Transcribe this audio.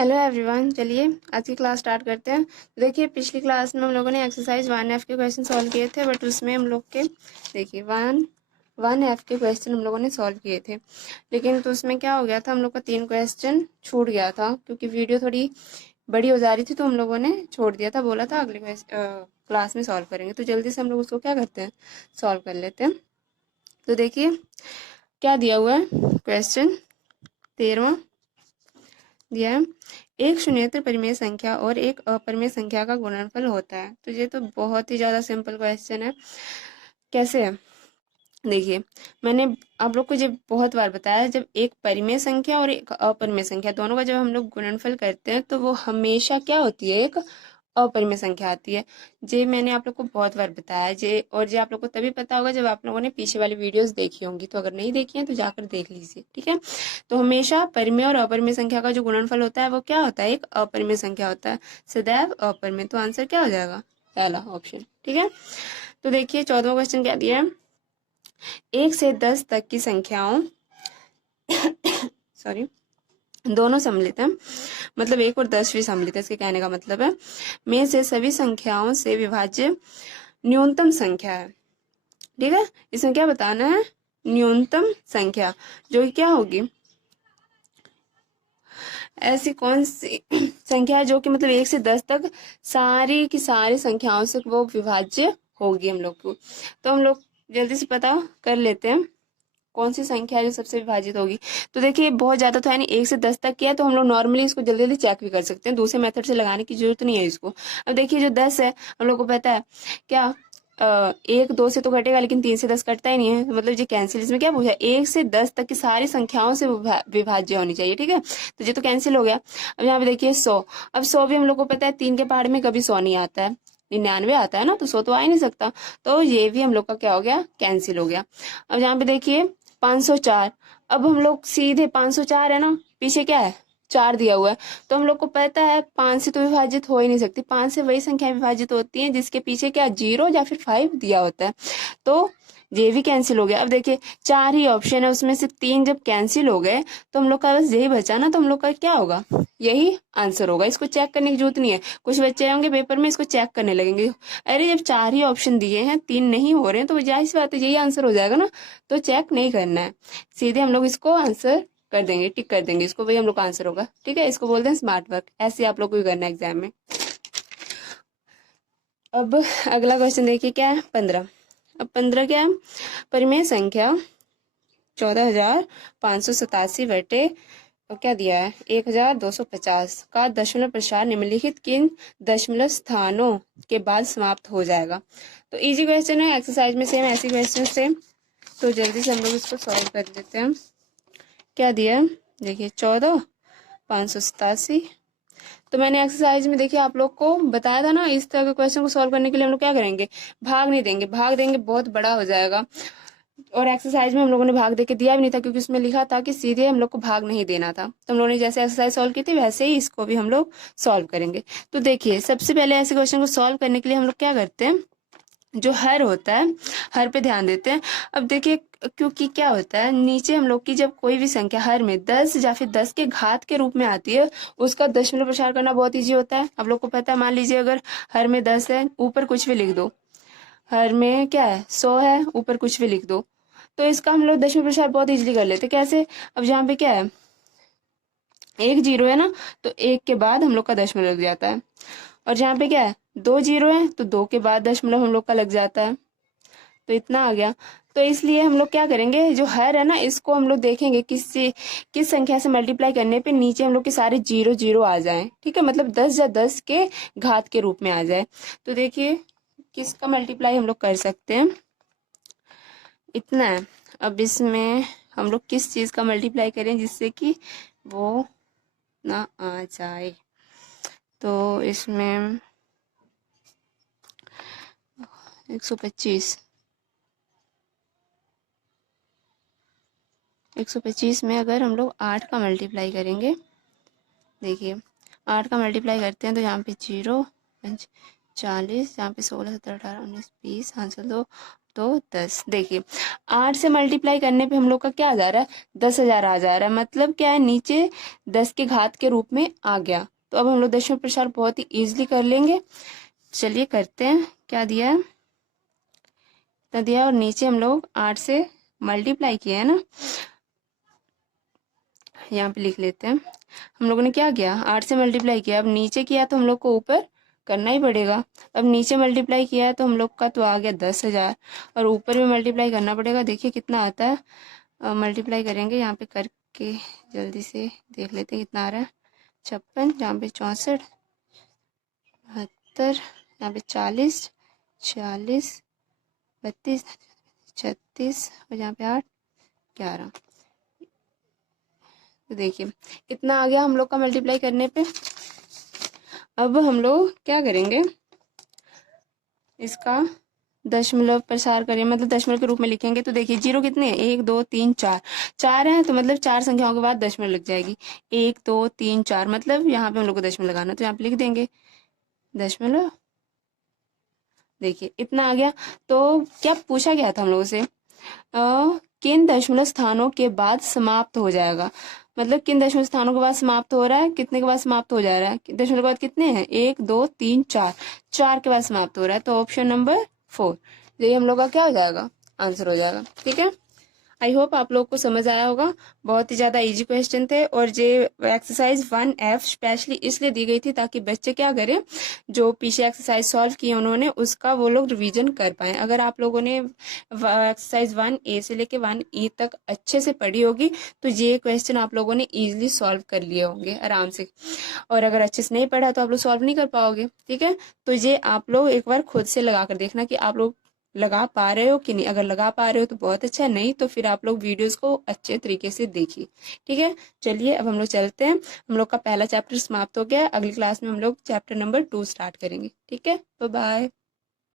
Hello everyone, चलिए आज की क्लास स्टार्ट करते हैं। तो देखिए, पिछली क्लास में हम लोगों ने एक्सरसाइज 1F के क्वेश्चन सॉल्व किए थे, बट उसमें हम लोग के देखिए 1F के क्वेश्चन हम लोगों ने सॉल्व किए थे, लेकिन तो उसमें क्या हो गया था, हम लोग का 3 क्वेश्चन छूट गया था क्योंकि वीडियो थोड़ी बड़ी हो जा रही थी, तो हम लोगों ने छोड़ दिया था। बोला था अगले क्लास में सॉल्व करेंगे, तो जल्दी से हम लोग उसको क्या करते हैं, सॉल्व कर लेते हैं। तो देखिए क्या दिया हुआ है, क्वेश्चन 13वां दिया है, एक शून्येतर परिमेय संख्या और एक अपरिमेय संख्या का गुणनफल होता है। तो ये तो बहुत ही ज्यादा सिंपल क्वेश्चन है। कैसे है, देखिए मैंने आप लोग को जब बहुत बार बताया, जब एक परिमेय संख्या और एक अपरिमेय संख्या दोनों का जब हम लोग गुणनफल करते हैं तो वो हमेशा क्या होती है, एक अपरिमेय संख्या आती है। जे मैंने आप लोग को बहुत बार बताया जे, और जे आप लोग को तभी पता होगा जब आप लोगों ने पीछे वाली वीडियोस देखी होंगी। तो अगर नहीं देखी है तो जाकर देख लीजिए, ठीक है। तो हमेशा परिमेय और अपरिमेय संख्या का जो गुणनफल होता है वो क्या होता है, एक अपरिमेय संख्या होता है, सदैव अपरिमेय। तो आंसर क्या हो जाएगा, पहला ऑप्शन, ठीक है। तो देखिए 14वां क्वेश्चन क्या दिया है, 1 से 10 तक की संख्याओं सॉरी दोनों सम्मिलित है, मतलब 1 और 10 भी सम्मिलित है। इसके कहने का मतलब है में से सभी संख्याओं से विभाज्य न्यूनतम संख्या है, ठीक है। इसमें क्या बताना है, न्यूनतम संख्या, जो कि क्या होगी, ऐसी कौन सी संख्या है जो कि मतलब 1 से 10 तक सारी की सारी संख्याओं से वो विभाज्य होगी हम लोग को। तो हम लोग जल्दी से पता कर लेते हैं कौन सी संख्या है जो सबसे विभाजित होगी। तो देखिए बहुत ज्यादा तो है नहीं, 1 से 10 तक किया, तो हम लोग नॉर्मली इसको जल्दी जल्दी चेक भी कर सकते हैं, दूसरे मेथड से लगाने की जरूरत नहीं है इसको। अब देखिए जो 10 है, हम लोग को पता है क्या, 1 2 से तो घटेगा, लेकिन 3 से 10 कटता ही नहीं है, मतलब ये कैंसिल। इसमें क्या पूछा, 1 से 10 तक की सारी संख्याओं से विभाज्य होनी चाहिए, ठीक है। तो ये तो कैंसिल हो गया। अब यहाँ पे देखिए 100, अब 100 भी हम लोग को पता है 3 के पहाड़ में कभी 100 नहीं आता है, 99 आता है ना, तो 100 तो आ ही नहीं सकता। तो ये भी हम लोग का क्या हो गया, कैंसिल हो गया। अब यहाँ पे देखिए 504, अब हम लोग सीधे 504 है ना, पीछे क्या है 4 दिया हुआ है, तो हम लोग को पता है 5 से तो विभाजित हो ही नहीं सकती, 5 से वही संख्या विभाजित होती है जिसके पीछे क्या 0 या फिर 5 दिया होता है। तो ये भी कैंसिल हो गया। अब देखिए 4 ही ऑप्शन है, उसमें से 3 जब कैंसिल हो गए तो हम लोग का बस यही बचा ना, तो हम लोग का क्या होगा, यही आंसर होगा। इसको चेक करने की जरूरत नहीं है, कुछ बच्चे होंगे पेपर में इसको चेक करने लगेंगे, अरे जब 4 ही ऑप्शन दिए हैं 3 नहीं हो रहे हैं तो जाहिर सी बात है यही आंसर हो जाएगा ना, तो चेक नहीं करना है, सीधे हम लोग इसको आंसर कर देंगे, टिक कर देंगे इसको, वही हम लोग का आंसर होगा, ठीक है। इसको बोलते हैं स्मार्ट वर्क, ऐसे आप लोग को भी करना है एग्जाम में। अब अगला क्वेश्चन देखिए क्या है, 15। अब 15 क्या है, परिमेय संख्या 14,587 बटे और क्या दिया है 1,250 का दशमलव प्रसार निम्नलिखित किन दशमलव स्थानों के बाद समाप्त हो जाएगा। तो इजी क्वेश्चन है, एक्सरसाइज में सेम ऐसी क्वेश्चन थे, तो जल्दी से हम लोग इसको सॉल्व कर देते हैं। क्या दिया है, देखिए 14,587। तो मैंने एक्सरसाइज में देखिए आप लोग को बताया था ना, इस तरह के क्वेश्चन को सॉल्व करने के लिए हम लोग क्या करेंगे, भाग नहीं देंगे, भाग देंगे बहुत बड़ा हो जाएगा। और एक्सरसाइज में हम लोगों ने भाग दे के दिया भी नहीं था, क्योंकि उसमें लिखा था कि सीधे हम लोग को भाग नहीं देना था। तो हम लोगों ने जैसे एक्सरसाइज सॉल्व की थी वैसे ही इसको भी हम लोग सॉल्व करेंगे। तो देखिए सबसे पहले ऐसे क्वेश्चन को सॉल्व करने के लिए हम लोग क्या करते हैं, जो हर होता है हर पे ध्यान देते हैं। अब देखिए क्योंकि क्या होता है, नीचे हम लोग की जब कोई भी संख्या हर में 10 या फिर 10 के घात के रूप में आती है, उसका दशमलव प्रसार करना बहुत इजी होता है। आप लोग को पता है, मान लीजिए अगर हर में 10 है, ऊपर कुछ भी लिख दो, हर में क्या है 100 है, ऊपर कुछ भी लिख दो, तो इसका हम लोग दशमलव प्रसार बहुत इजीली कर लेते। कैसे, अब यहाँ पे क्या है, एक जीरो है ना, तो एक के बाद हम लोग का दशमलव लग जाता है, और जहाँ पे क्या है 2 जीरो है तो 2 के बाद दशमलव हम लोग का लग जाता है। तो इतना आ गया। तो इसलिए हम लोग क्या करेंगे, जो हर है ना, इसको हम लोग देखेंगे किस संख्या से मल्टीप्लाई करने पे नीचे हम लोग के सारे जीरो जीरो आ जाएं, ठीक है, मतलब 10 या 10 के घात के रूप में आ जाए। तो देखिए किसका मल्टीप्लाई हम लोग कर सकते हैं, इतना है। अब इसमें हम लोग किस चीज का मल्टीप्लाई करें जिससे कि वो ना आ जाए, तो इसमें 125, 125 में अगर हम लोग 8 का मल्टीप्लाई करेंगे, देखिए 8 का मल्टीप्लाई करते हैं तो यहाँ पे 0 5 40, यहाँ पे 16 17 18 19 20, आंसर 2 तो 10। देखिए 8 से मल्टीप्लाई करने पे हम लोग का क्या आ जा रहा है, 10,000 आ जा रहा है। मतलब क्या है, नीचे 10 के घात के रूप में आ गया। तो अब हम लोग दशमलव प्रसार बहुत ही इजीली कर लेंगे। चलिए करते हैं। क्या दिया है, इतना दिया, और नीचे हम लोग 8 से मल्टीप्लाई किया है ना, यहाँ पे लिख लेते हैं। हम लोगों ने क्या किया, 8 से मल्टीप्लाई किया। अब नीचे किया तो हम लोग को ऊपर करना ही पड़ेगा। अब नीचे मल्टीप्लाई किया है तो हम लोग का तो आ गया 10,000, और ऊपर भी मल्टीप्लाई करना पड़ेगा। देखिए कितना आता है, मल्टीप्लाई करेंगे यहाँ पे करके, जल्दी से देख लेते हैं कितना आ रहा है। 56, यहाँ पे 64, 72, यहाँ पे 40, 40, 32, 36, और यहाँ पे 8, 11। तो देखिए कितना आ गया हम लोग का मल्टीप्लाई करने पे। अब हम लोग क्या करेंगे, इसका दशमलव प्रसार करें, मतलब दशमलव के रूप में लिखेंगे। तो देखिए जीरो कितने हैं, 1 2 3 4, 4 हैं, तो मतलब 4 संख्याओं के बाद दशमलव लग जाएगी। 1 2 3 4, मतलब यहाँ पे हम लोग को दशमलव लगाना, तो यहाँ पे लिख देंगे दशमलव। देखिए इतना आ गया। तो क्या पूछा गया था हम लोगों से, किन दशमलव स्थानों के बाद समाप्त हो जाएगा। मतलब किन दशमलव स्थानों के बाद समाप्त हो रहा है, कितने के बाद समाप्त हो जा रहा है, दशमलव के बाद कितने हैं, 1 2 3 4, 4 के बाद समाप्त हो रहा है। तो ऑप्शन नंबर 4 ये हम लोग का क्या हो जाएगा, आंसर हो जाएगा। ठीक है, आई होप आप लोग को समझ आया होगा। बहुत ही ज्यादा इजी क्वेश्चन थे, और ये एक्सरसाइज 1F स्पेशली इसलिए दी गई थी ताकि बच्चे क्या करें, जो पीछे एक्सरसाइज सॉल्व किए उन्होंने उसका वो लोग रिवीजन कर पाए। अगर आप लोगों ने एक्सरसाइज 1A से लेके 1E तक अच्छे से पढ़ी होगी तो ये क्वेश्चन आप लोगों ने इजिली सॉल्व कर लिए होंगे आराम से। और अगर अच्छे से नहीं पढ़ा तो आप लोग सॉल्व नहीं कर पाओगे। ठीक है, तो ये आप लोग एक बार खुद से लगा कर देखना कि आप लोग लगा पा रहे हो कि नहीं। अगर लगा पा रहे हो तो बहुत अच्छा, नहीं तो फिर आप लोग वीडियोस को अच्छे तरीके से देखिए। ठीक है, चलिए अब हम लोग चलते हैं। हम लोग का पहला चैप्टर समाप्त हो गया है। अगली क्लास में हम लोग चैप्टर नंबर 2 स्टार्ट करेंगे। ठीक है, बाय बाय।